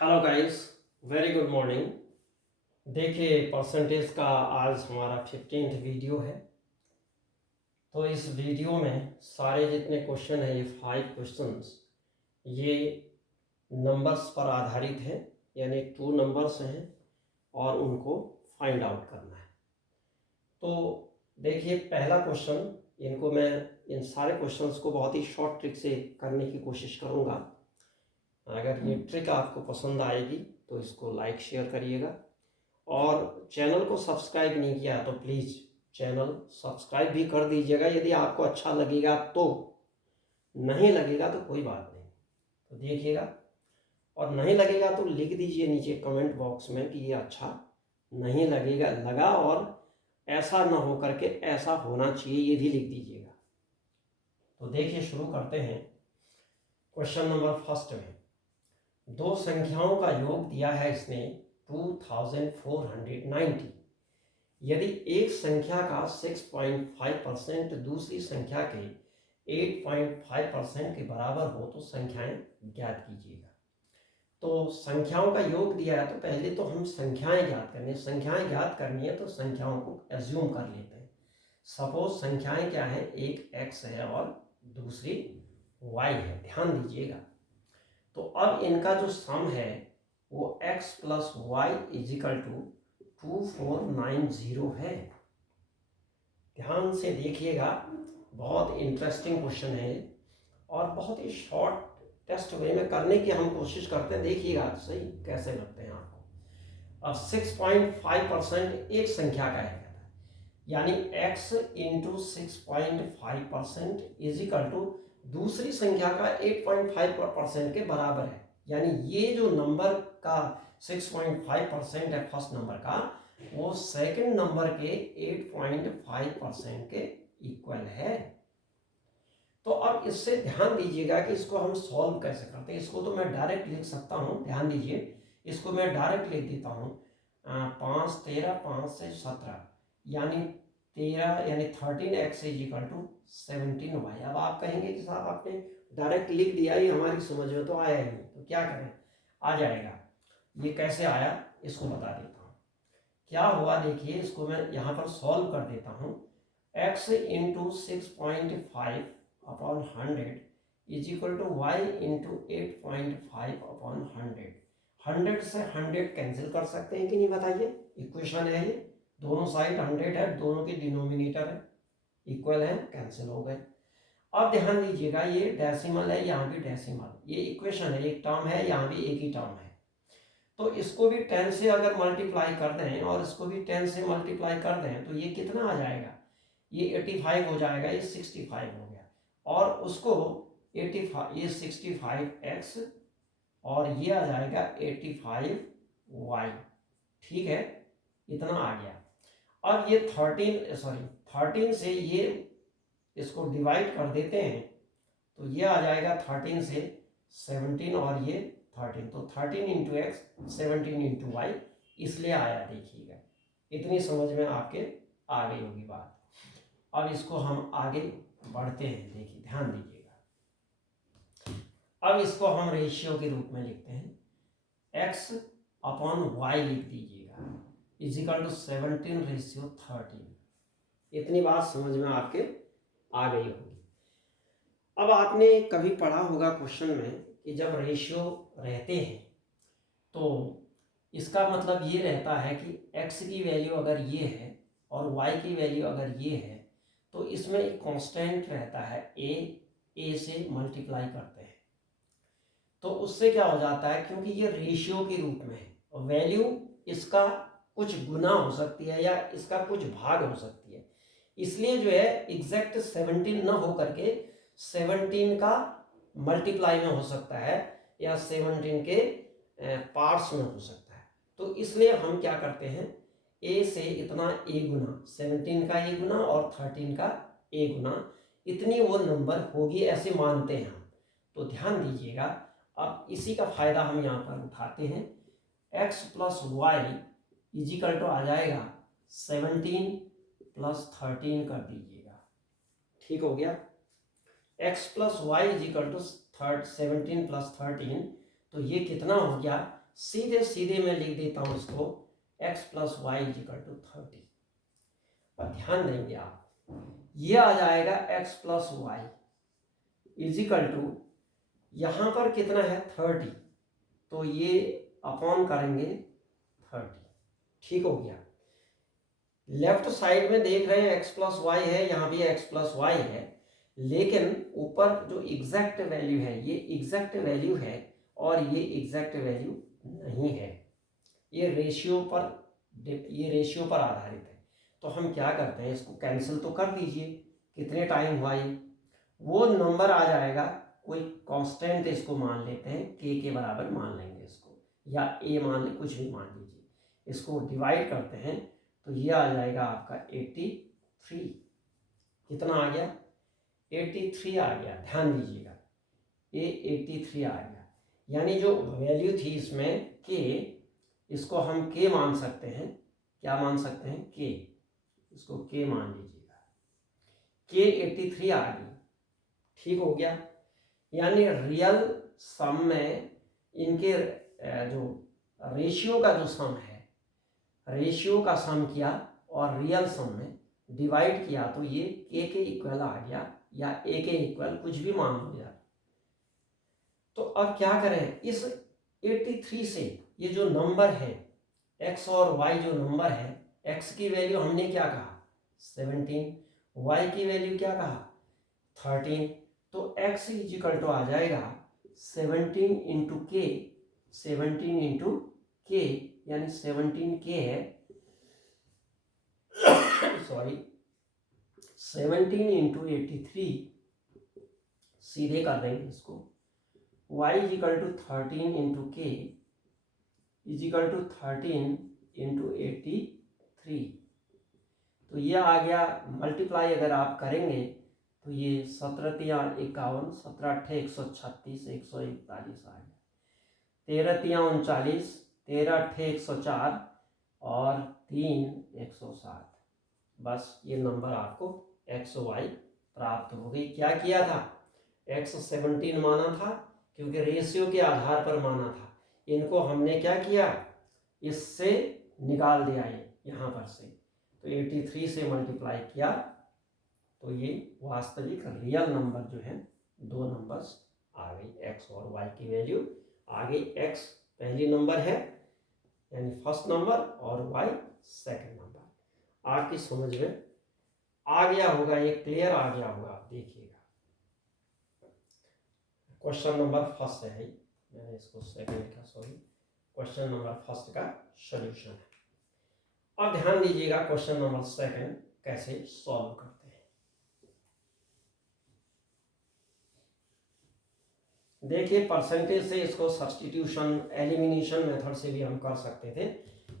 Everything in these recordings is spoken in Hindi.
Hello guys, very good morning. देखिए, परसेंटेज का आज हमारा 15th वीडियो है। तो इस वीडियो में सारे जितने क्वेश्चन हैं, ये 5 क्वेश्चंस ये नंबर्स पर आधारित हैं, यानी 2 नंबर्स हैं और उनको फाइंड आउट करना है। तो देखिए, पहला क्वेश्चन, इनको मैं इन सारे क्वेश्चंस को बहुत ही शॉर्ट ट्रिक से करने की कोशिश करूँगा। अगर ये ट्रिक आपको पसंद आएगी तो इसको लाइक शेयर करिएगा, और चैनल को सब्सक्राइब नहीं किया तो प्लीज़ चैनल सब्सक्राइब भी कर दीजिएगा यदि आपको अच्छा लगेगा तो। नहीं लगेगा तो कोई बात नहीं, तो देखिएगा, और नहीं लगेगा तो लिख दीजिए नीचे कमेंट बॉक्स में कि ये अच्छा नहीं लगेगा लगा, और ऐसा ना हो करके ऐसा होना चाहिए, ये भी लिख दीजिएगा। तो देखिए, शुरू करते हैं। क्वेश्चन नंबर फर्स्ट में दो संख्याओं का योग दिया है इसने 2490। यदि एक संख्या का 6.5% दूसरी संख्या के 8.5% के बराबर हो तो संख्याएं ज्ञात कीजिएगा। तो संख्याओं का योग दिया है, तो पहले तो हम संख्याएं ज्ञात करनी है। संख्याएं ज्ञात करनी है तो संख्याओं को एज्यूम कर लेते हैं। सपोज संख्याएं क्या है, एक x है और दूसरी y है, ध्यान दीजिएगा। तो अब इनका जो सम है वो x plus Y is equal to 2490 है। ध्यान से देखिएगा, बहुत इंटरेस्टिंग क्वेश्चन है और बहुत ही शॉर्ट टेस्ट वे में करने की हम कोशिश करते हैं। देखिएगा सही कैसे लगते हैं आपको। अब 6.5% एक संख्या का है, यानी x इंटू 6.5% इजिकल टू दूसरी संख्या का 8.5% के बराबर है। यानी ये जो नंबर का 6.5% है फर्स्ट नंबर का, वो सेकंड नंबर के 8.5% के इक्वल है। तो अब इससे ध्यान दीजिएगा कि इसको हम सॉल्व कैसे करते हैं। इसको तो मैं डायरेक्ट लिख सकता हूँ, ध्यान दीजिए, इसको मैं डायरेक्ट लिख देता हूँ। 5 13 5 से 17 यानी 13 यानी 13x इजिकल टू 17y। अब आप कहेंगे कि साहब आपने डायरेक्ट लिख दिया, ये हमारी समझ में तो आया ही नहीं, तो क्या करें, आ जाएगा। ये कैसे आया इसको बता देता हूँ। क्या हुआ देखिए, इसको मैं यहाँ पर सॉल्व कर देता हूँ। x into 6.5 upon 100 is equal to Y into 8.5 upon 100 से 100 कैंसिल कर सकते हैं कि नहीं, बताइए। इक्वेशन है ये, दोनों साइड 100 है, दोनों की डिनोमिनेटर है, इक्वल है, कैंसिल हो गए। अब ध्यान दीजिएगा, ये डेसिमल है, यहाँ भी डेसिमल, ये इक्वेशन है, एक टर्म है, यहाँ भी एक ही टर्म है। तो इसको भी 10 से अगर मल्टीप्लाई कर दें और इसको भी 10 से मल्टीप्लाई कर दें तो ये कितना आ जाएगा, ये 85 हो जाएगा, ये 65 हो गया। और उसको 85, ये 65x और ये आ जाएगा 85y। ठीक है, इतना आ गया। अब ये 13 से ये इसको डिवाइड कर देते हैं तो ये आ जाएगा 13 से 17 और ये 13, तो 13 इंटू एक्स 17 इंटू वाई, इसलिए आया। देखिएगा, इतनी समझ में आपके आ गई होगी बात। अब इसको हम आगे बढ़ते हैं, देखिए ध्यान दीजिएगा। अब इसको हम रेशियो के रूप में लिखते हैं, x अपॉन वाई लिख दीजिएगा, इजिकल टू 17:13। इतनी बात समझ में आपके आ गई होगी। अब आपने कभी पढ़ा होगा क्वेश्चन में कि जब रेशियो रहते हैं तो इसका मतलब ये रहता है कि x की वैल्यू अगर ये है और y की वैल्यू अगर ये है तो इसमें एक कांस्टेंट रहता है a से मल्टीप्लाई करते हैं तो उससे क्या हो जाता है, क्योंकि ये रेशियो के रूप में है और वैल्यू इसका कुछ गुना हो सकती है या इसका कुछ भाग हो सकती है, इसलिए जो है एग्जैक्ट 17 ना हो करके 17 का मल्टीप्लाई में हो सकता है या 17 के पार्ट्स में हो सकता है। तो इसलिए हम क्या करते हैं, a से इतना a गुना, 17 का a गुना और 13 का a गुना, इतनी वो नंबर होगी, ऐसे मानते हैं हम। तो ध्यान दीजिएगा, अब इसी का फायदा हम यहाँ पर उठाते हैं। x plus Y is equal to आ जाएगा 17 प्लस 13 कर दीजिएगा, ठीक हो गया। x plus Y is equal to 17 plus 13, तो ये कितना हो गया, सीधे सीधे मैं लिख देता हूँ इसको x plus Y is equal to 30। पर ध्यान देंगे आप, ये आ जाएगा x plus Y is equal to, यहाँ पर कितना है 30, तो ये अपॉन करेंगे 30। ठीक हो गया। लेफ्ट साइड में देख रहे हैं x प्लस वाई है, यहाँ भी x प्लस वाई है, लेकिन ऊपर जो एग्जैक्ट वैल्यू है ये एग्जैक्ट वैल्यू है और ये एग्जैक्ट वैल्यू नहीं है, ये रेशियो पर आधारित है। तो हम क्या करते हैं, इसको कैंसिल तो कर दीजिए, कितने टाइम हुआ ये, वो नंबर आ जाएगा, कोई कांस्टेंट इसको मान लेते हैं, k के बराबर मान लेंगे इसको, या a मान ले, कुछ भी मान लीजिए, इसको डिवाइड करते हैं तो ये आ जाएगा आपका 83। कितना आ गया, 83 आ गया। ध्यान दीजिएगा ये 83 आ गया, यानी जो वैल्यू थी इसमें k, इसको हम k मान सकते हैं, क्या मान सकते हैं k, इसको k मान लीजिएगा, k 83 आ गई। ठीक हो गया। यानी रियल सम में इनके जो रेशियो का जो सम है, रेशियो का सम किया और रियल सम में डिवाइड किया तो ये k के इक्वल आ गया, या a के इक्वल कुछ भी मान लो यार। तो अब क्या करें, इस 83 से ये जो नंबर है x और y, जो नंबर है x की वैल्यू हमने क्या कहा 17, y की वैल्यू क्या कहा 13, तो x इजिकल टू आ जाएगा 17 इंटू के, 17 इंटू के, यानी 17k है, सॉरी 17 इंटू 83, सीधे कर देंगे इसको, y इजिकल टू 13 इंटू के इजिकल टू 13 इंटू 83। तो ये आ गया, मल्टीप्लाई अगर आप करेंगे तो ये 17 तिया 51, 17 अट्ठे 136, 141 आ गया, 13 तिया 39, 13 अट्ठे 104 और 3 107। बस ये नंबर आपको एक्स वाई प्राप्त हो गई। क्या किया था, x 17 माना था क्योंकि रेशियो के आधार पर माना था, इनको हमने क्या किया, इससे निकाल दिया ये यहाँ पर से, तो 83 से मल्टीप्लाई किया तो ये वास्तविक रियल नंबर जो है, दो नंबर्स आ गई, x और y की वैल्यू आ गई। x पहली नंबर है यानी फर्स्ट नंबर और y सेकंड नंबर। आपकी समझ में आ गया होगा, ये क्लियर आ गया होगा। आप देखिएगा क्वेश्चन नंबर फर्स्ट है, मैंने इसको सेकंड का, सॉरी, क्वेश्चन नंबर फर्स्ट का सॉल्यूशन है। अब ध्यान दीजिएगा क्वेश्चन नंबर सेकंड कैसे सॉल्व करते हैं। देखिए परसेंटेज से इसको सब्स्टिट्यूशन एलिमिनेशन मेथड से भी हम कर सकते थे,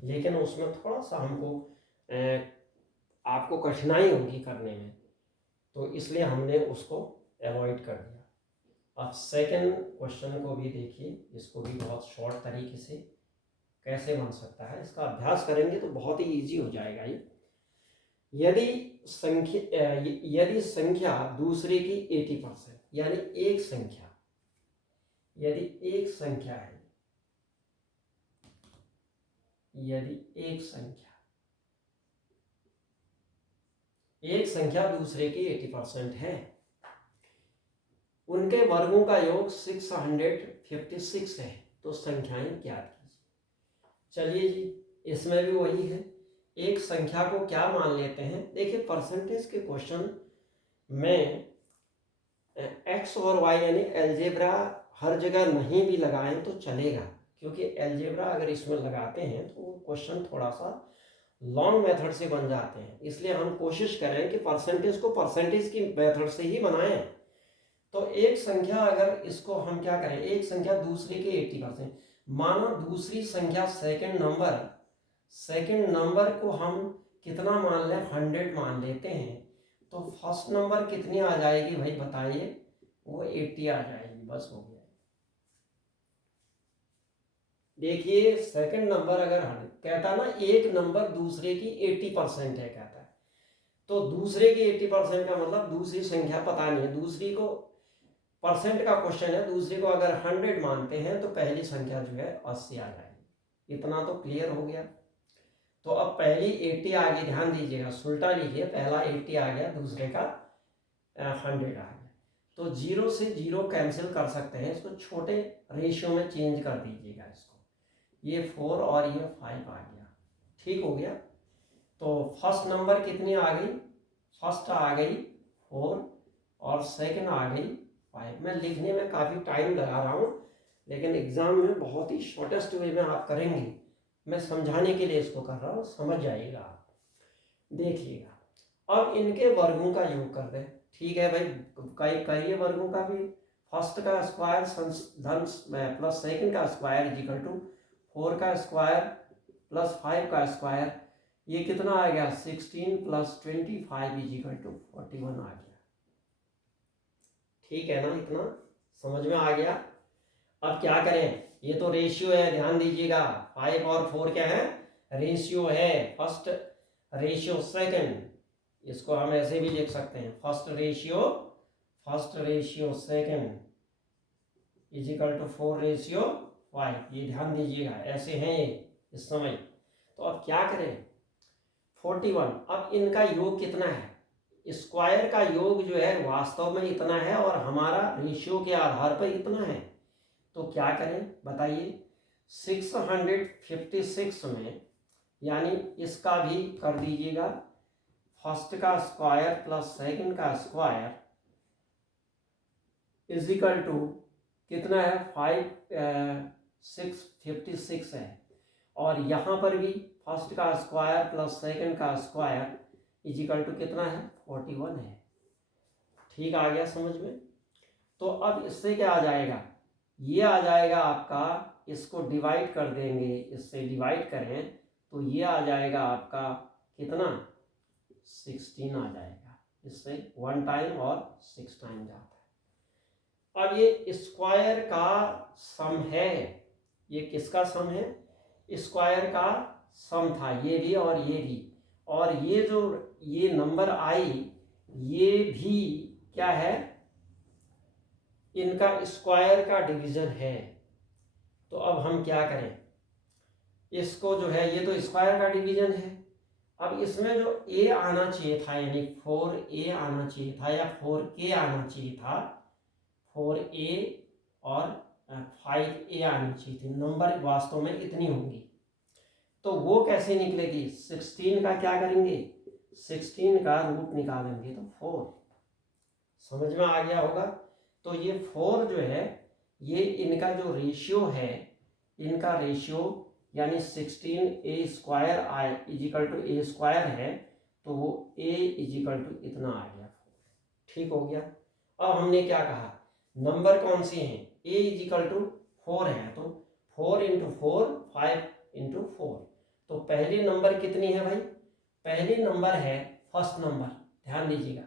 लेकिन उसमें थोड़ा सा हमको आपको कठिनाई होगी करने में, तो इसलिए हमने उसको अवॉइड कर दिया। अब सेकंड क्वेश्चन को भी देखिए, इसको भी बहुत शॉर्ट तरीके से कैसे बन सकता है, इसका अभ्यास करेंगे तो बहुत ही इजी हो जाएगा ये। यदि संख्या दूसरे की 80%, यानी एक संख्या, यदि एक संख्या है, यदि एक संख्या दूसरे की 80% है, उनके वर्गों का योग 656 है, तो संख्याएं ज्ञात कीजिए। चलिए जी, इसमें भी वही है, एक संख्या को क्या मान लेते हैं। देखिए परसेंटेज के क्वेश्चन में x और y यानी एलजेब्रा हर जगह नहीं भी लगाएं तो चलेगा, क्योंकि एलजेब्रा अगर इसमें लगाते हैं तो क्वेश्चन थोड़ा सा लॉन्ग मेथड से बन जाते हैं, इसलिए हम कोशिश करें कि परसेंटेज को परसेंटेज की मेथड से ही बनाएं। तो एक संख्या अगर इसको हम क्या करें, एक संख्या दूसरे के 80%, माना दूसरी संख्या सेकंड नंबर को हम कितना मान लें, 100 मान लेते हैं, तो फर्स्ट नंबर कितनी आ जाएगी भाई बताइए, वो 80 आ जाएगी, बस हो गया। देखिए सेकंड नंबर अगर कहता ना एक नंबर दूसरे की 80% है कहता है, तो दूसरे की 80% का मतलब दूसरी संख्या पता नहीं है, दूसरी को परसेंट का क्वेश्चन है, दूसरे को अगर 100 मानते हैं तो पहली संख्या जो है 80 आ जाएगी। इतना तो क्लियर हो गया। तो अब पहली 80 आ गई, ध्यान दीजिएगा, उल्टा लिखिए, पहला 80 आ गया, दूसरे का 100 आ गया। तो 0 से 0 कैंसिल कर सकते हैं, इसको छोटे रेशियो में चेंज कर दीजिएगा इसको। ये 4 और ये 5 आ गया, ठीक हो गया। तो फर्स्ट नंबर कितनी आ गई, फर्स्ट आ गई 4 और सेकंड आ गई 5। मैं लिखने में काफ़ी टाइम लगा रहा हूँ, लेकिन एग्ज़ाम में बहुत ही शॉर्टेस्ट वे में आप करेंगे। मैं समझाने के लिए इसको कर रहा हूँ, समझ जाइएगा आप। देखिएगा, अब इनके वर्गों का योग कर दें। ठीक है भाई, करिए वर्गों का भी। फर्स्ट का स्क्वायर धन प्लस सेकंड का स्क्वायर इजिकल टू 4 का स्क्वायर प्लस 5 का स्क्वायर, ये कितना आ गया 16 प्लस 25 इजिकल टू 41 आ गया। ठीक है ना, इतना समझ में आ गया। अब क्या करें, ये तो रेशियो है, ध्यान दीजिएगा, 5 और 4 क्या है, रेशियो है। फर्स्ट रेशियो सेकंड, इसको हम ऐसे भी लिख सकते हैं, first ratio second is equal to 4 ratio 5। ये ध्यान दीजिएगा, ऐसे हैं ये इस समय। तो अब क्या करें, 41, अब इनका योग कितना है, स्क्वायर का योग जो है वास्तव में इतना है और हमारा रेशियो के आधार पर इतना है। तो क्या करें बताइए, 656 में, यानी इसका भी कर दीजिएगा, फर्स्ट का स्क्वायर प्लस सेकंड का स्क्वायर इजिकल टू कितना है 656 है, और यहाँ पर भी फर्स्ट का स्क्वायर प्लस सेकंड का स्क्वायर इजिकल टू कितना है 41 है। ठीक आ गया समझ में। तो अब इससे क्या आ जाएगा, ये आ जाएगा आपका, इसको डिवाइड कर देंगे, इससे डिवाइड करें तो ये आ जाएगा आपका कितना 16 आ जाएगा। इससे 1 टाइम और 6 टाइम जाता है। अब ये स्क्वायर का सम है, ये किसका सम है, स्क्वायर का सम था, ये भी और ये भी, और ये जो ये नंबर आई ये भी क्या है, इनका स्क्वायर का डिवीजन है। तो अब हम क्या करें, इसको जो है, ये तो स्क्वायर का डिवीजन है, अब इसमें जो a आना चाहिए था, यानी 4a आना चाहिए था या 4k आना चाहिए था, 4a और 5a आनी चाहिए थी, नंबर वास्तव में इतनी होंगी। तो वो कैसे निकलेगी, 16 का क्या करेंगे, 16 का रूट निकालेंगे तो 4। समझ में आ गया होगा। तो ये 4 जो है, ये इनका जो रेशियो है, इनका रेशियो यानी 16a square I is equal to A square है, तो वो a इजिकल टू इतना आ गया 4। ठीक हो गया। अब हमने क्या कहा, नंबर कौन से हैं, a इजिकल टू 4 है, तो 4 इंटू 4 5 इंटू 4। तो पहली नंबर कितनी है भाई, पहली नंबर है फर्स्ट नंबर, ध्यान दीजिएगा,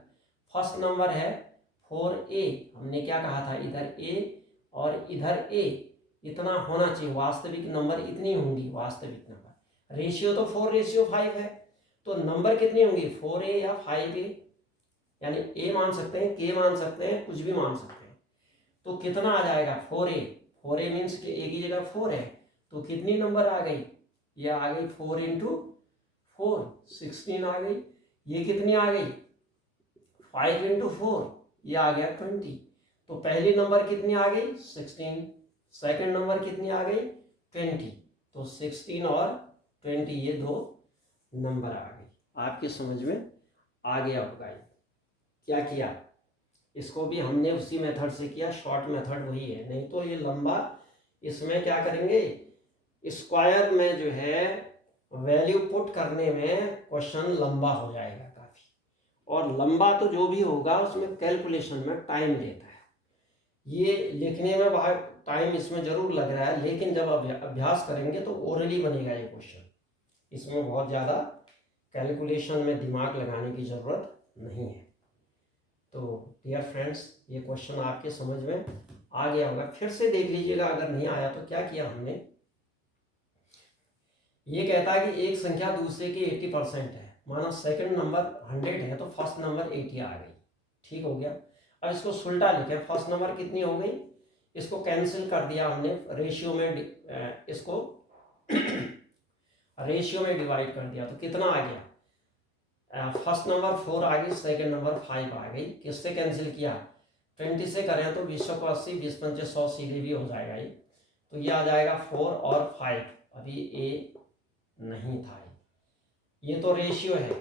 फर्स्ट नंबर है 4a। हमने क्या कहा था, इधर a और इधर a इतना होना चाहिए, वास्तविक नंबर इतनी होंगी, वास्तविक नंबर, रेशियो तो 4 रेशियो 5 है, तो नंबर कितनी होंगी 4a या 5a, यानी a मान सकते हैं, k मान सकते हैं, कुछ भी मान सकते हैं। तो कितना आ जाएगा 4a, 4a मीन्स कि a की जगह 4 है, तो कितनी नंबर आ गई, ये आ गई 4 इंटू 4 16 आ गई। ये कितनी आ गई 5 इंटू 4, ये आ गया 20। तो पहली नंबर कितनी आ गई 16, सेकंड नंबर कितनी आ गई 20। तो 16 और 20 ये दो नंबर आ गई। आपकी समझ में आ गया होगा। क्या किया, इसको भी हमने उसी मेथड से किया, शॉर्ट मेथड वही है, नहीं तो ये लंबा, इसमें क्या करेंगे, स्क्वायर में जो है वैल्यू पुट करने में क्वेश्चन लंबा हो जाएगा काफ़ी, और लंबा तो जो भी होगा उसमें कैलकुलेशन में टाइम लेता है। ये लिखने में बहुत टाइम इसमें जरूर लग रहा है, लेकिन जब अभ्यास करेंगे तो ओरली बनेगा ये क्वेश्चन, इसमें बहुत ज़्यादा कैलकुलेशन में दिमाग लगाने की ज़रूरत नहीं है। तो डियर फ्रेंड्स, ये क्वेश्चन आपके समझ में आ गया होगा, फिर से देख लीजिएगा अगर नहीं आया तो। क्या किया हमने, ये कहता है कि एक संख्या दूसरे की 80% है, माना सेकंड नंबर 100 है तो फर्स्ट नंबर 80 आ गई। ठीक हो गया। अब इसको उल्टा लिखें, फर्स्ट नंबर कितनी हो गई, इसको कैंसिल कर दिया हमने, रेशियो में इसको रेशियो में डिवाइड कर दिया, तो कितना आ गया, फर्स्ट नंबर 4 आ गई, सेकंड नंबर 5 आ गई। किससे कैंसिल किया, 20 से करें तो 20 को 80, 20 पंचे 100, सीधे भी हो जाएगा ये, तो ये आ जाएगा 4 और 5। अभी ए नहीं था, ये तो रेशियो है,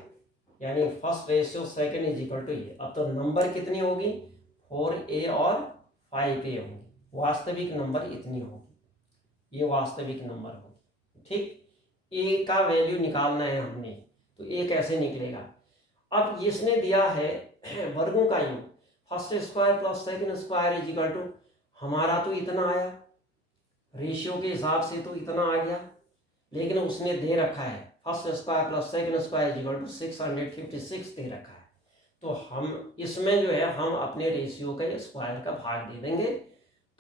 यानी first ratio second is equal to A. अब तो नंबर कितनी होगी, 4a और 5a होगी, वास्तविक नंबर इतनी होगी, ये वास्तविक नंबर होगी। ठीक, ए का वैल्यू निकालना है हमने, तो ए कैसे निकलेगा। अब इसने दिया है वर्गों का योग, first square plus second square is equal to, हमारा तो इतना आया, रेशियो के हिसाब से तो इतना आ गया, लेकिन उसने दे रखा है first square plus second square is equal to 656 दे रखा है, तो हम इसमें जो है हम अपने रेशियो का स्क्वायर का भाग दे देंगे,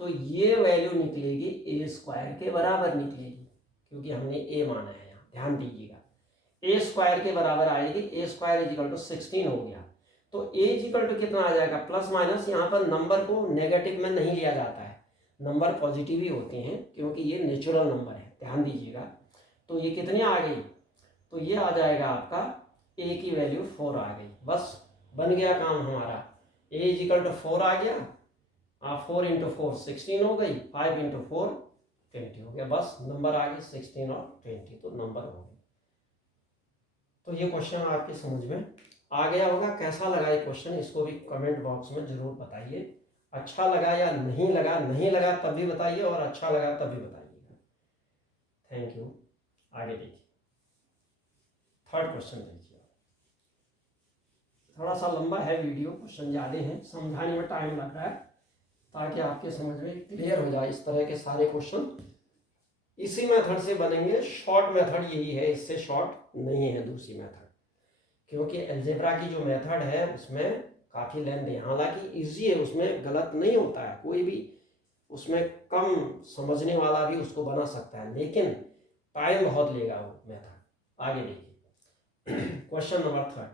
तो ये वैल्यू निकलेगी ए स्क्वायर के बराबर निकलेगी, क्योंकि हमने ए माना है यहाँ, ध्यान दीजिएगा। ए स्क्वायर के बराबर आएगी, ए स्क्वायर इज इक्वल टू 16 हो गया, तो ए इज इक्वल टू कितना आ जाएगा, प्लस माइनस, यहाँ पर नंबर को नेगेटिव में नहीं लिया जाता है, नंबर पॉजिटिव ही होते हैं, क्योंकि ये नेचुरल नंबर है, ध्यान दीजिएगा। तो ये कितनी आ गई, तो ये आ जाएगा आपका ए की वैल्यू 4 आ गई, बस बन गया काम हमारा, ए इज इक्वल टू 4 आ गया, 4 इंटू 4 16 हो गई, 5 इंटू 4 20 हो गया, बस नंबर आ गई 16 और 20, तो नंबर हो गए। तो ये क्वेश्चन आपकी समझ में आ गया होगा। कैसा लगा ये क्वेश्चन, इसको भी कमेंट बॉक्स में जरूर बताइए, अच्छा लगा या नहीं लगा, नहीं लगा तब भी बताइए, और अच्छा लगा तब भी बताइएगा। Thank you. आगे देखिए, थर्ड क्वेश्चन देखिए, थोड़ा सा लंबा है वीडियो, क्वेश्चन ज़्यादा हैं, समझाने में टाइम लग रहा है, ताकि आपके समझ में क्लियर हो जाए। इस तरह के सारे क्वेश्चन इसी मेथड से बनेंगे, शॉर्ट मेथड यही है, इससे शॉर्ट नहीं है दूसरी मेथड, क्योंकि अलजेब्रा की जो मेथड है उसमें काफ़ी लेंथ है, हालांकि इजी है, उसमें गलत नहीं होता है, कोई भी उसमें कम समझने वाला भी उसको बना सकता है, लेकिन टाइम बहुत लेगा वो मेथड। आगे देखिए, question number third,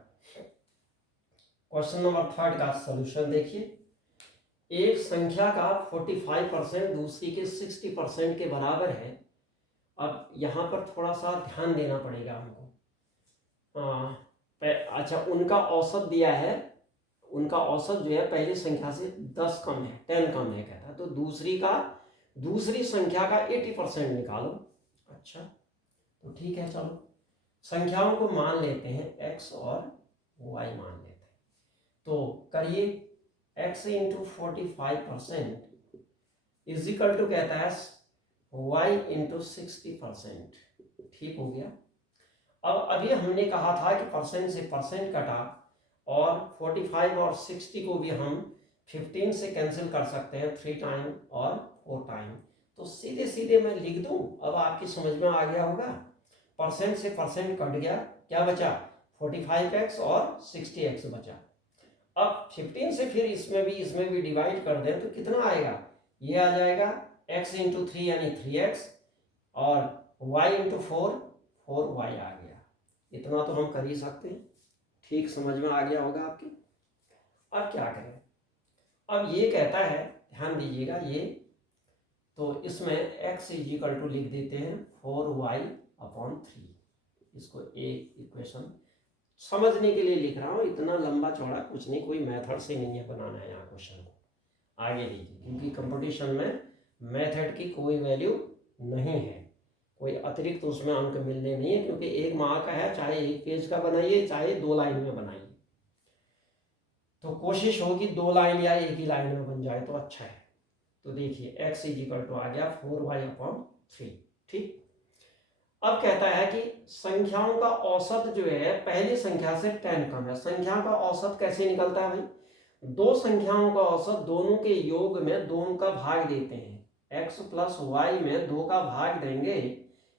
question number third का सॉल्यूशन देखिए। एक संख्या का 45% दूसरी के 60% के बराबर है। अब यहाँ पर थोड़ा सा ध्यान देना पड़ेगा हमको। अच्छा, उनका औसत दिया है, उनका औसत जो है पहली संख्या से 10 कम है, 10 कम है कहता है, तो दूसरी संख्या का 80% निकालो। अच्छा, तो ठीक है, चलो संख्याओं को मान लेते हैं, x और y मान लेते हैं, तो करिए, x into 45% is equal to कहता है y इंटू 60%। ठीक हो गया। अब अभी हमने कहा था कि परसेंट से परसेंट कटा, और 45 और 60 को भी हम 15 से कैंसिल कर सकते हैं, 3 टाइम और 4 टाइम, तो सीधे सीधे मैं लिख दूं। अब आपकी समझ में आ गया होगा, परसेंट से परसेंट कट गया, क्या बचा, 45x और 60x बचा। अब 15 से फिर इसमें भी डिवाइड कर दें तो कितना आएगा, ये आ जाएगा x इंटू 3 यानी 3x, और y इंटू 4y आ गया। इतना तो हम कर ही सकते हैं, ठीक समझ में आ गया होगा आपकी। अब क्या करें, अब ये कहता है, ध्यान दीजिएगा, ये तो इसमें x इज इक्वल टू लिख देते हैं 4y/3, इसको एक इक्वेशन समझने के लिए लिख रहा हूँ, इतना लंबा चौड़ा कुछ नहीं, कोई मेथड से नहीं है बनाना है यहाँ क्वेश्चन को। आगे देखिए, क्योंकि कंपटीशन में मेथड की कोई वैल्यू नहीं है, कोई अतिरिक्त उसमें अंक मिलने नहीं है, क्योंकि 1 मार्क का है, चाहे 1 पेज का बनाइए चाहे 2 लाइन में बनाइए, तो कोशिश होगी 2 लाइन या 1 ही लाइन में बन जाए तो अच्छा है। तो देखिए, x इज इक्वल टू आ गया 4y/3। ठीक, अब कहता है कि संख्याओं का औसत जो है पहली संख्या से 10 कम है। संख्या का औसत कैसे निकलता है भाई, दो संख्याओं का औसत दोनों के योग में 2 का भाग देते हैं, x प्लस y में 2 का भाग देंगे,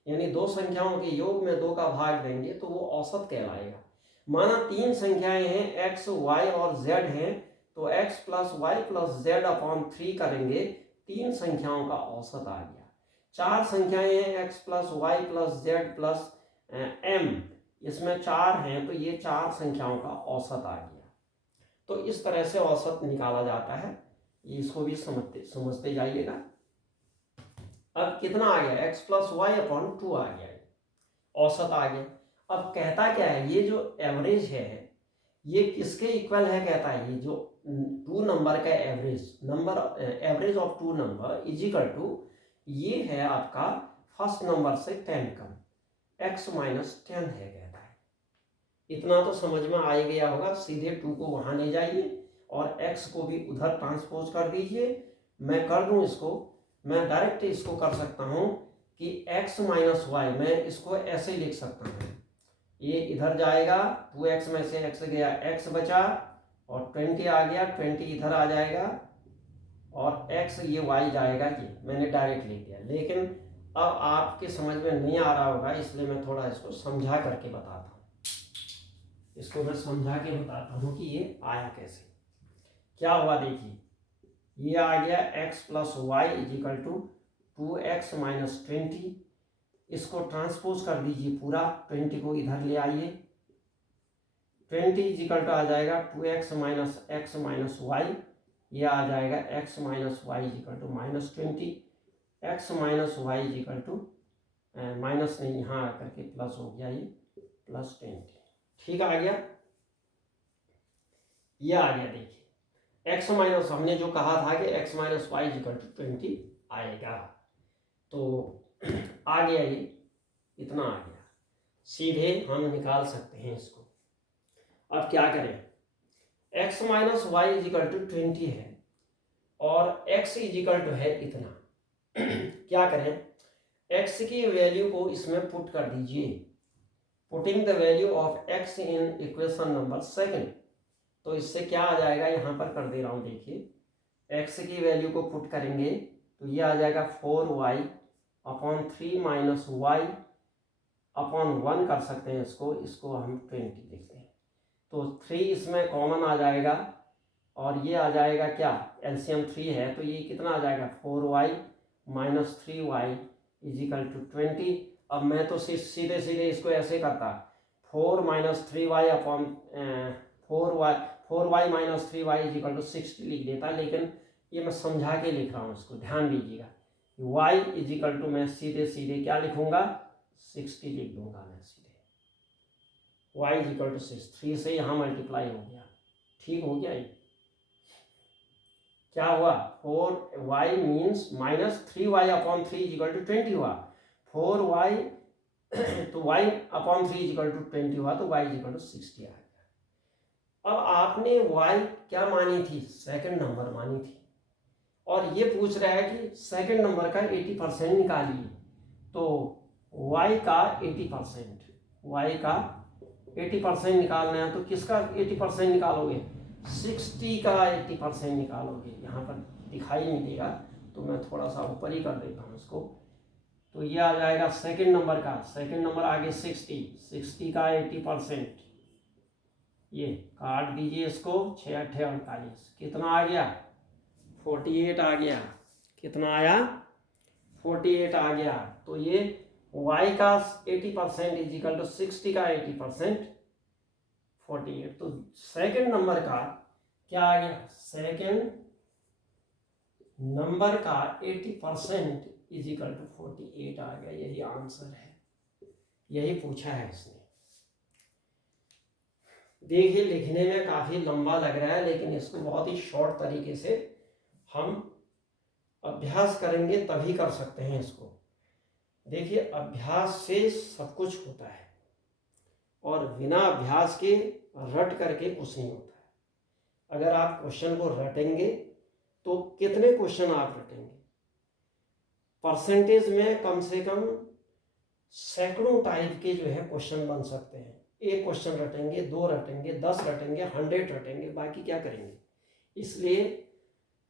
यानी दो संख्याओं के योग में 2 का भाग देंगे तो वो औसत कहलाएगा। माना 3 संख्याएं हैं, x, y और z हैं, तो x plus y plus z/3 करेंगे, 3 संख्याओं का औसत आ गया। 4 संख्याएं हैं, x plus y plus z plus m, इसमें 4 हैं, तो ये 4 संख्याओं का औसत आ गया। तो इस तरह से औसत निकाला जाता है, इसको भी समझते जाइएगा। अब कितना आ गया, x प्लस वाई अपॉन 2 आ गया, औसत आ गया। अब कहता क्या है, ये जो एवरेज है ये किसके इक्वल है, कहता है ये जो 2 नंबर का average of 2 number is equal to, ये है आपका फर्स्ट नंबर से 10 कम, x माइनस 10 है, कहता है। इतना तो समझ में आ ही गया होगा। सीधे 2 को वहां ले जाइए और x को भी उधर ट्रांसपोज कर दीजिए। मैं कर दूं इसको, मैं डायरेक्ट इसको कर सकता हूं कि x माइनस वाई, मैं इसको ऐसे लिख सकता हूं, ये इधर जाएगा, 2x में से x गया, x बचा और 20 आ गया, 20 इधर आ जाएगा और x ये y जाएगा, ये मैंने डायरेक्ट लिख दिया। लेकिन अब आपके समझ में नहीं आ रहा होगा, इसलिए मैं थोड़ा इसको समझा करके बताता हूँ। इसको मैं समझा के बताता हूँ कि ये आया कैसे, क्या हुआ। देखिए ये आ गया x plus y is equal to 2x minus 20, इसको ट्रांसपोज कर दीजिए पूरा, 20 को इधर ले आइए, 20 इज इक्वल टू आ जाएगा 2x minus x minus Y, ये आ जाएगा x minus y is equal to minus 20, x minus y is equal to minus नहीं, यहाँ आकर के प्लस हो गया, ये प्लस 20, ठीक आ गया, ये आ गया। देखिए x माइनस, हमने जो कहा था कि x minus y is equal to 20 आएगा, तो आ गया, ये इतना आ गया, सीधे हम निकाल सकते हैं इसको। अब क्या करें, x minus y is equal to 20 है और x इज इक्वल टू है इतना। क्या करें, x की वैल्यू को इसमें पुट कर दीजिए, putting the value of x in equation number second. तो इससे क्या आ जाएगा, यहाँ पर कर दे रहा हूँ, देखिए x की वैल्यू को पुट करेंगे तो ये आ जाएगा 4y upon 3 minus Y upon 1 कर सकते हैं, इसको हम 20 लिखते हैं, तो 3 इसमें कॉमन आ जाएगा और ये आ जाएगा क्या, एलसीएम 3 है, तो ये कितना आ जाएगा 4y minus 3y is equal to 20। अब मैं तो सीधे इसको ऐसे करता, 4 minus 3y upon 4y minus 3y is equal to 60 लिख देता, लेकिन ये मैं समझा के लिख रहा हूँ, इसको ध्यान दीजिएगा। y इज इक्वल टू मैं सीधे क्या लिखूंगा, 60 लिख दूंगा मैं सीधे, y इज इक्वल टू 3 से यहाँ मल्टीप्लाई हो गया, ठीक हो गया। ये क्या हुआ, 4y means minus 3y upon 3 is equal to 20 हुआ, 4y तो y upon 3 is equal to 20 हुआ, तो y इज इक्वल टू 60 आ गया। अब आपने y क्या मानी थी, सेकंड नंबर मानी थी, और ये पूछ रहा है कि सेकंड नंबर का 80% निकालिए, तो y का 80%, y का 80% निकालना है, तो किसका 80% निकालोगे, 60 का 80% निकालोगे। यहाँ पर दिखाई नहीं देगा तो मैं थोड़ा सा ऊपर ही कर देता हूँ इसको, तो ये आ जाएगा सेकंड नंबर का, सेकंड नंबर आगे 60 का 80%, ये काट दीजिए इसको, 6 8 48, कितना आ गया, 48 आ गया, कितना आया, 48 आ गया। तो ये y का 80% इज इक्वल टू 60 का 80%, 48। तो सेकंड नंबर का क्या आ गया, सेकंड नंबर का 80% इज इक्वल टू 48 आ गया, यही आंसर है, यही पूछा है इसने। देखिए लिखने में काफी लंबा लग रहा है, लेकिन इसको बहुत ही शॉर्ट तरीके से हम अभ्यास करेंगे तभी कर सकते हैं इसको। देखिए अभ्यास से सब कुछ होता है और बिना अभ्यास के रट करके कुछ नहीं होता है। अगर आप क्वेश्चन को रटेंगे तो कितने क्वेश्चन आप रटेंगे, परसेंटेज में कम से कम सैकड़ों टाइप के जो है क्वेश्चन बन सकते हैं। एक क्वेश्चन रटेंगे, 2 रटेंगे, 10 रटेंगे, 100 रटेंगे, बाकी क्या करेंगे। इसलिए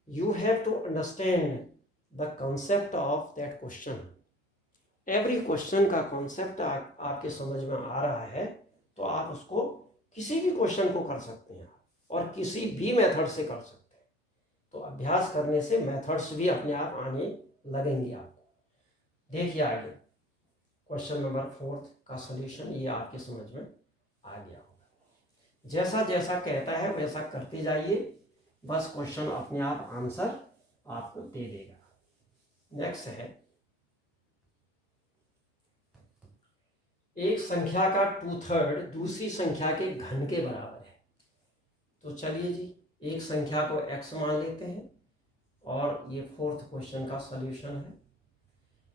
you have to understand the concept of that question. every question का कॉन्सेप्ट आपके समझ में आ रहा है तो आप उसको किसी भी क्वेश्चन को कर सकते हैं और किसी भी मेथड से कर सकते हैं। तो अभ्यास करने से मेथड्स भी अपने आप आने लगेंगे आपको। देखिए आगे क्वेश्चन नंबर 4 का सॉल्यूशन, ये आपके समझ में आ गया होगा। जैसा जैसा कहता है वैसा करते जाइए, बस क्वेश्चन अपने आप आंसर आपको दे देगा। नेक्स्ट है, एक संख्या का 2/3 दूसरी संख्या के घन के बराबर है। तो चलिए जी, एक संख्या को x मान लेते हैं और ये 4th क्वेश्चन का सॉल्यूशन है।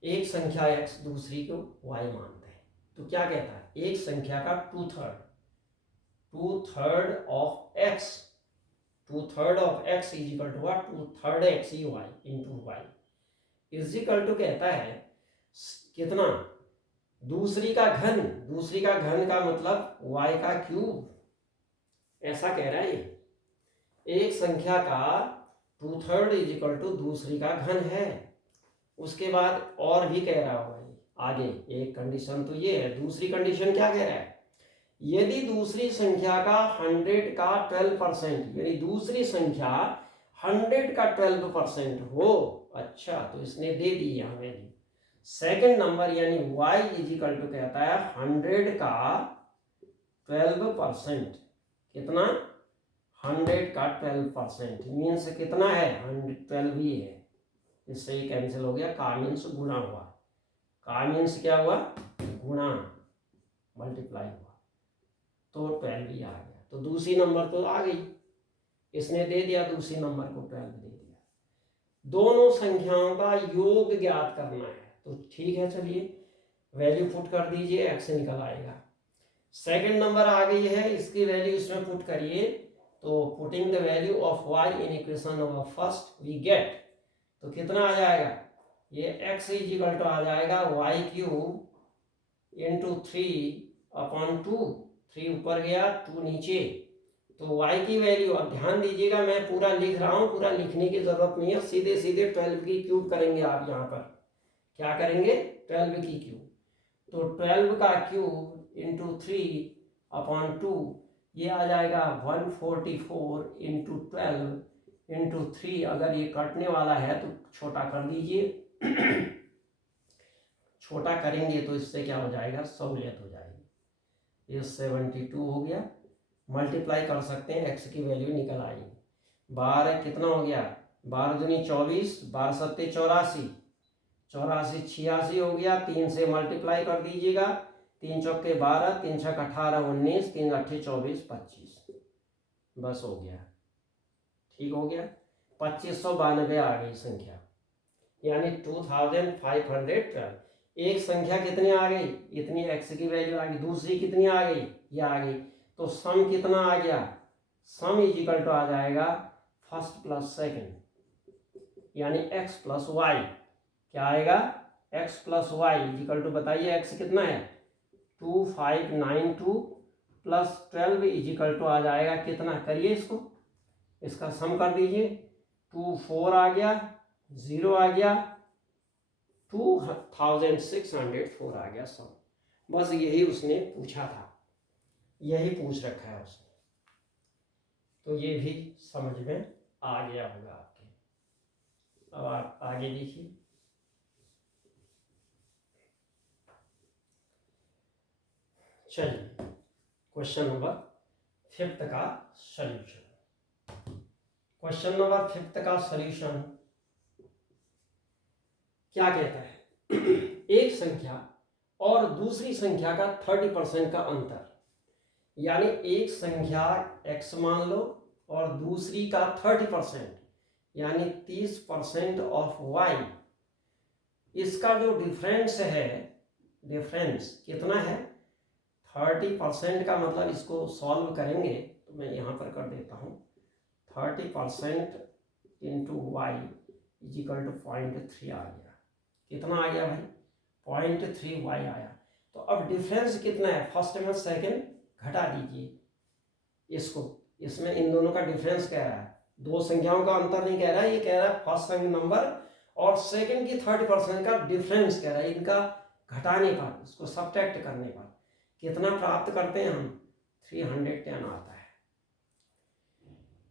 एक संख्या x दूसरी को y मानते हैं। तो क्या कहता है, एक संख्या का 2/3 of x, 2/3 of x is equal to what, 2/3 x y into y is equal to कहता है कितना, दूसरी का घन, दूसरी का घन का मतलब y का क्यूब, ऐसा कह रहा है ये। एक संख्या का 2/3 इज इक्वल टू दूसरी का घन है। उसके बाद और भी कह रहा होगा ये आगे, एक कंडीशन तो ये है, दूसरी कंडीशन क्या कह रहा है, यदि दूसरी संख्या का 100 का 12%, यानी दूसरी संख्या 100 का 12% हो। अच्छा, तो इसने दे दी यहाँ वैल्यू। सेकंड नंबर यानी y इज इक्वल टू कहता है 100 का 12%, कितना, 100 का 12% मीन्स कितना है, 112 ही है। इससे ही कैंसिल हो गया, का मीन्स गुणा हुआ, का मीन्स क्या हुआ, गुणा, मल्टीप्लाई हुआ, तो 12 ही आ गया। तो दूसरी नंबर तो आ गई, इसने दे दिया दूसरी नंबर को 12 दे दिया। दोनों संख्याओं का योग ज्ञात करना है, तो ठीक है, चलिए वैल्यू पुट कर दीजिए, x निकल आएगा। सेकंड नंबर आ गई है, इसकी वैल्यू इसमें पुट करिए, तो putting the value of y in equation number first we get, तो कितना आ जाएगा, ये x इज इक्वल टू आ जाएगा y क्यूब इंटू 3/2, 3 ऊपर गया 2 नीचे, तो y की वैल्यू, अब ध्यान दीजिएगा मैं पूरा लिख रहा हूँ, पूरा लिखने की जरूरत नहीं है, सीधे सीधे 12 की क्यूब करेंगे आप। यहाँ पर क्या करेंगे, 12 की क्यूब, तो 12 का क्यूब इंटू 3/2, ये आ जाएगा 144 इंटू 12 इंटू 3। अगर ये कटने वाला है तो छोटा कर दीजिए छोटा करेंगे तो इससे क्या हो जाएगा, सहूलियत हो जाएगी। ये 72 हो गया, मल्टीप्लाई कर सकते हैं, x की वैल्यू निकल आएगी। 12 कितना हो गया, 12 दूनी 24, 12 सत्ते 84, 84 86 हो गया, 3 से मल्टीप्लाई कर दीजिएगा, 3 चौके 12, 3 छक 18 19, 3 अट्ठे 24 25, बस हो गया, ठीक हो गया। 2592 आ गई संख्या, यानी 2512। एक संख्या कितनी आ गई, इतनी x की वैल्यू आ गई, दूसरी कितनी आ गई, ये आ गई, तो सम कितना आ गया, सम इज इक्वल टू आ जाएगा फर्स्ट प्लस सेकंड, यानी x प्लस वाई, क्या आएगा, x plus y is equal to, बताइए x कितना है, 2592 प्लस 12 इज इक्वल टू आ जाएगा कितना, करिए इसको, इसका सम कर दीजिए, 24 आ गया, 0 आ गया, 2604 आ गया सम। बस यही उसने पूछा था, यही पूछ रखा है उसने, तो ये भी समझ में आ गया होगा आपके। अब आप आगे देखिए, चलिए क्वेश्चन नंबर 5th का सॉल्यूशन। क्वेश्चन नंबर 5th का सॉल्यूशन क्या कहता है, एक संख्या और दूसरी संख्या का 30% का अंतर, यानी एक संख्या x मान लो और दूसरी का 30%, यानी 30% ऑफ y, इसका जो डिफरेंस है, डिफरेंस कितना है, 30% का मतलब, इसको सॉल्व करेंगे तो मैं यहाँ पर कर देता हूँ, 30% into y is equal to 0.3 आ गया, कितना आ गया भाई, 0.3 वाई आया। तो अब डिफरेंस कितना है, फर्स्ट में सेकंड घटा दीजिए इसको, इसमें इन दोनों का डिफरेंस कह रहा है, दो संख्याओं का अंतर नहीं कह रहा है, ये कह रहा है फर्स्ट नंबर और सेकंड की 30% का डिफरेंस कह रहा है, इनका घटाने पर, इसको सब्ट्रैक्ट करने पर कितना प्राप्त करते हैं हम, 310 आता है।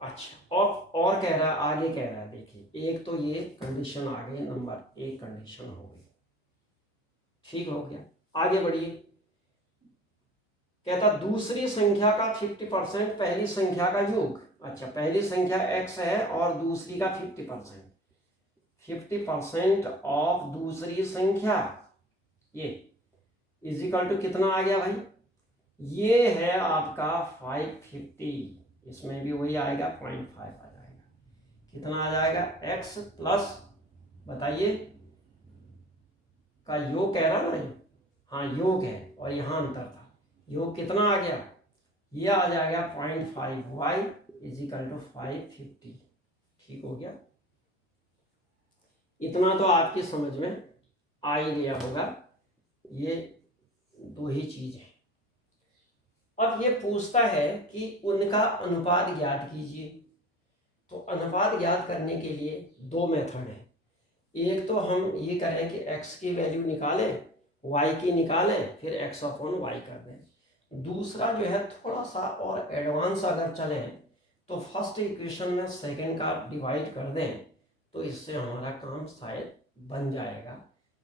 अच्छा, और कह रहा है, आगे कह रहा है, देखिए एक तो ये कंडीशन आ गई, नंबर एक कंडीशन हो गई, ठीक हो गया। आगे बढ़िए, कहता दूसरी संख्या का 50% पहली संख्या का योग। अच्छा, पहली संख्या x है और दूसरी का 50%, 50% ऑफ दूसरी संख्या, ये इज इक्वल टू कितना आ गया भाई, ये है आपका 550, इसमें भी वही आएगा 0.5 आ जाएगा। कितना आ जाएगा, x प्लस, बताइए, का योग कह रहा ना ये, हाँ योग है और यहाँ अंतर था, योग कितना आ गया, ये आ जाएगा 0.5 y इज इक्वल टू 550। ठीक हो गया, इतना तो आपकी समझ में आ ही गया होगा। ये दो ही चीज है। अब ये पूछता है कि उनका अनुपात ज्ञात कीजिए। तो अनुपात ज्ञात करने के लिए दो मेथड है। एक तो हम ये करें कि x की वैल्यू निकालें, y की निकालें, फिर x अपॉन y कर दें। दूसरा जो है थोड़ा सा और एडवांस अगर चलें तो फर्स्ट इक्वेशन में सेकंड का डिवाइड कर दें, तो इससे हमारा काम शायद बन जाएगा।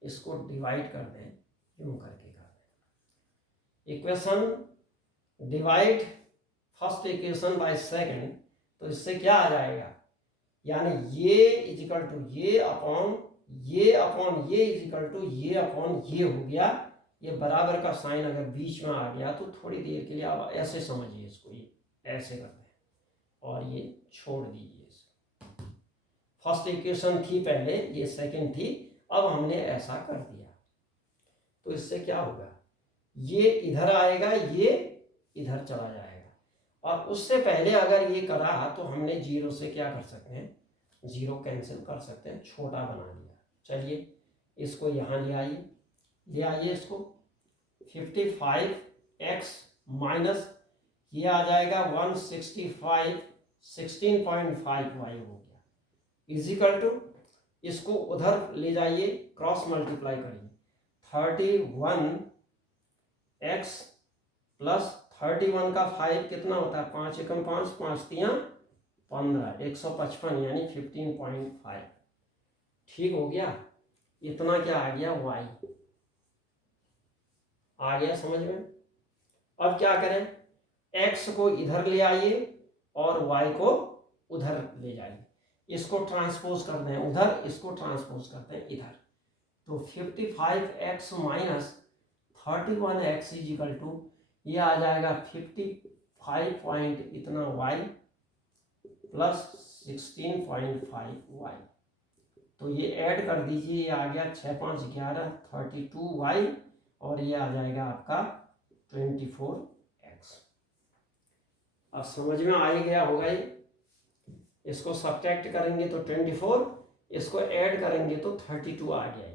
इसको डिवाइड कर दें, यूं करके कर दें, equation divide first equation by second, तो इससे क्या आ जाएगा, यानी ये इज इक्वल टू ये अपॉन ये अपॉन ये इज इक्वल टू ये अपॉन ये हो गया। ये बराबर का साइन अगर बीच में आ गया तो थोड़ी देर के लिए आप ऐसे समझिए इसको, ये ऐसे करते हैं और ये छोड़ दीजिए इसको। फर्स्ट इक्वेशन थी पहले, ये सेकंड थी, अब हमने ऐसा कर दिया। तो इससे क्या होगा, ये इधर आएगा, ये इधर चला जाएगा। और उससे पहले अगर ये करा तो हमने जीरो से क्या कर सकते हैं, जीरो कैंसिल कर सकते हैं, छोटा बना दिया। चलिए इसको यहाँ ले आइए इसको, 55x माइनस ये आ जाएगा 165, 16.5y हो गया, इज इक्वल टू, इसको उधर ले जाइए, क्रॉस मल्टीप्लाई करिए, 31x प्लस 31 का 5 कितना होता है, 5 एकम 5, 5 तियां 15, 155 यानी 15.5। ठीक हो गया, इतना क्या आ गया, y आ गया समझ में। अब क्या करें, x को इधर ले आइए और y को उधर ले जाइए, इसको ट्रांसपोज कर दें उधर, इसको ट्रांसपोज करते हैं इधर। तो 55x minus 31x is equal to, ये आ जाएगा 55 पॉइंट इतना y प्लस 16.5y। तो ये ऐड कर दीजिए, ये आ गया 6 5 11 32y और ये आ जाएगा आपका 24x। अब समझ में आ ही गया होगा ये। इसको सब्ट्रैक्ट करेंगे तो 24, इसको ऐड करेंगे तो 32 आ गया।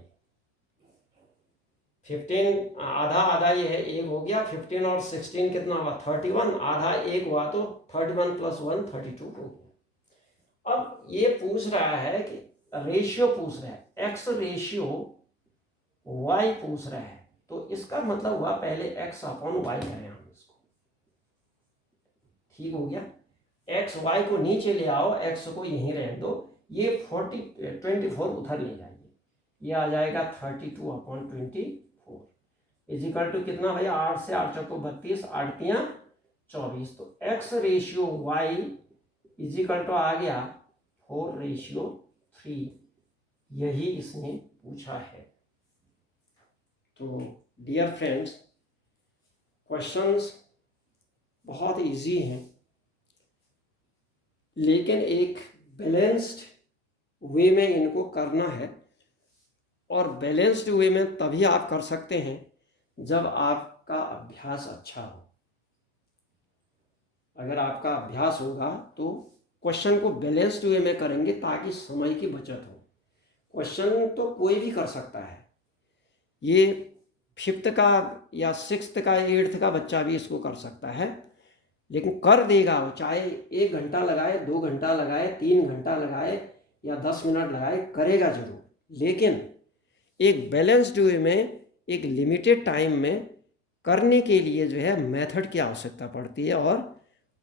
15 आधा आधा ये है, एक हो गया, 15 और 16 कितना हुआ, 31, आधा एक हुआ तो 31 प्लस 1 32 हो गया। अब ये पूछ रहा है कि रेशियो पूछ रहा है, x रेशियो y पूछ रहा है, तो इसका मतलब हुआ पहले x अपॉन y करें हम इसको। ठीक हो गया, x y को नीचे ले आओ, x को यहीं रहने दो, ये 24 उधर ले जाइए, ये आ जाएगा 32 अपॉन 24 इज इक्वल टू कितना भाई, 8 से 8 चौको 32, 8 तियां 24। तो x ratio y is equal to आ गया 4:3, यही इसने पूछा है। तो डियर फ्रेंड्स, क्वेश्चंस बहुत इजी हैं, लेकिन एक बैलेंस्ड वे में इनको करना है। और बैलेंस्ड वे में तभी आप कर सकते हैं जब आपका अभ्यास अच्छा हो। अगर आपका अभ्यास होगा तो क्वेश्चन को बैलेंस्ड वे में करेंगे ताकि समय की बचत हो। क्वेश्चन तो कोई भी कर सकता है, ये 5th का या 6th का 8th का बच्चा भी इसको कर सकता है, लेकिन कर देगा वो, चाहे 1 घंटा लगाए, 2 घंटा लगाए, 3 घंटा लगाए या 10 मिनट लगाए, करेगा जरूर। लेकिन एक बैलेंस्ड वे में एक लिमिटेड टाइम में करने के लिए जो है मेथड की आवश्यकता पड़ती है और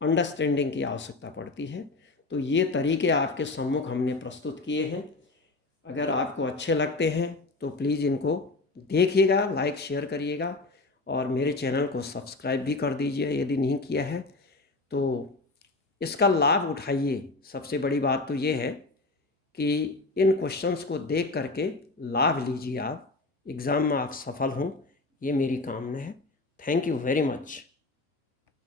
अंडरस्टैंडिंग की आवश्यकता पड़ती है। तो ये तरीके आपके सम्मुख हमने प्रस्तुत किए हैं। अगर आपको अच्छे लगते हैं तो प्लीज़ इनको देखिएगा, लाइक शेयर करिएगा और मेरे चैनल को सब्सक्राइब भी कर दीजिए यदि नहीं किया है तो। इसका लाभ उठाइए। सबसे बड़ी बात तो ये है कि इन क्वेश्चंस को देख करके लाभ लीजिए, आप एग्ज़ाम में आप सफल हों, ये मेरी कामना है। Thank you very much.